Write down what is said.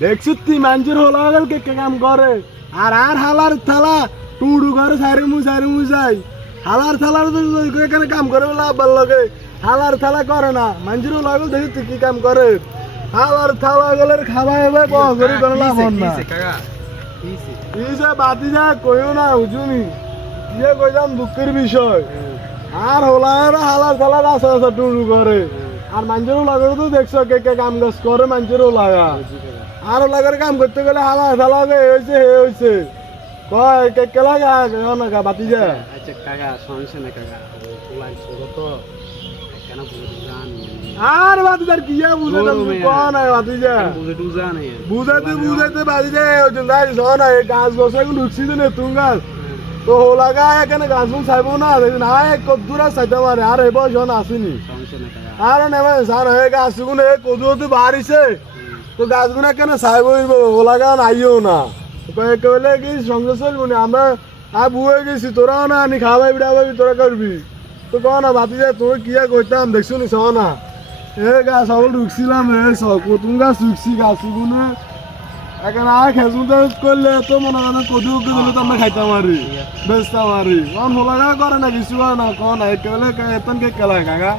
দেখছিস তুই মানুষের হলা গেল কে কে কাম করে আর আর হালার থালা টুডু ঘরে সাইরে মু যাই হালার থালার তো এখানে কাম করে লাভ ভালো লাগে হালার থালা করে না মানুষের হলা গেল দেখি তুই কি কাম করে হালার থালা গেলে খাওয়া হবে করে করে লাভ হন না কিসে বাতি যা কইও না হুজুনি ইয়ে কইলাম দুঃখের বিষয় আর হলার হালার থালার আছে আছে টুডু ঘরে আর মানুষেরও লাগে তো দেখছো কে কে কাম কাজ করে মানুষেরও লাগা আর লাগার কাম করতে গেলে হালা থালা হয়েছে হে হয়েছে কয় কে কে লাগা না বাতি যা আচ্ছা কাকা শুনছে না কাকা ওলাই ছোট তো কেন বুঝে জান আর বাতি তার কি বুঝে তুমি কোন বাতি যা বুঝে জানে বুঝাতে বাতি যা ওজন গাছ শোন না এই গাছ বসে এখন ঢুকছি না তুই গাছ তো লাগা এখানে গাছ গুন চাইবো না দেখুন আয় কদ্দুরা চাইতে পারে আর এই বয়স আসেনি শুনছে না কাকা আর নেবে সার হয়ে গাছ গুন কদুতে বাড়িছে তো গাছগুলো কেন চাইব ওলা গান আইও না কইলে কি সঙ্গে চলবো না আমরা আর বুয়ে গেছি তোরাও না আনি খাওয়াই বিড়াবাবি তোরা করবি তো কো না বাতি যায় তোর কি করতাম দেখছো নি সহ না এ গাছ সব ঢুকছিলাম রে কতুন গাছ ঢুকছি গাছগুলো এখন আর খেজুর করলে তো মনে হয় না কদু দিলে তো আমরা খাইতাম আরি বেচতাম আরি ওলা গা করে না কিছু না কো না একেবারে এতন কে খেলা কাকা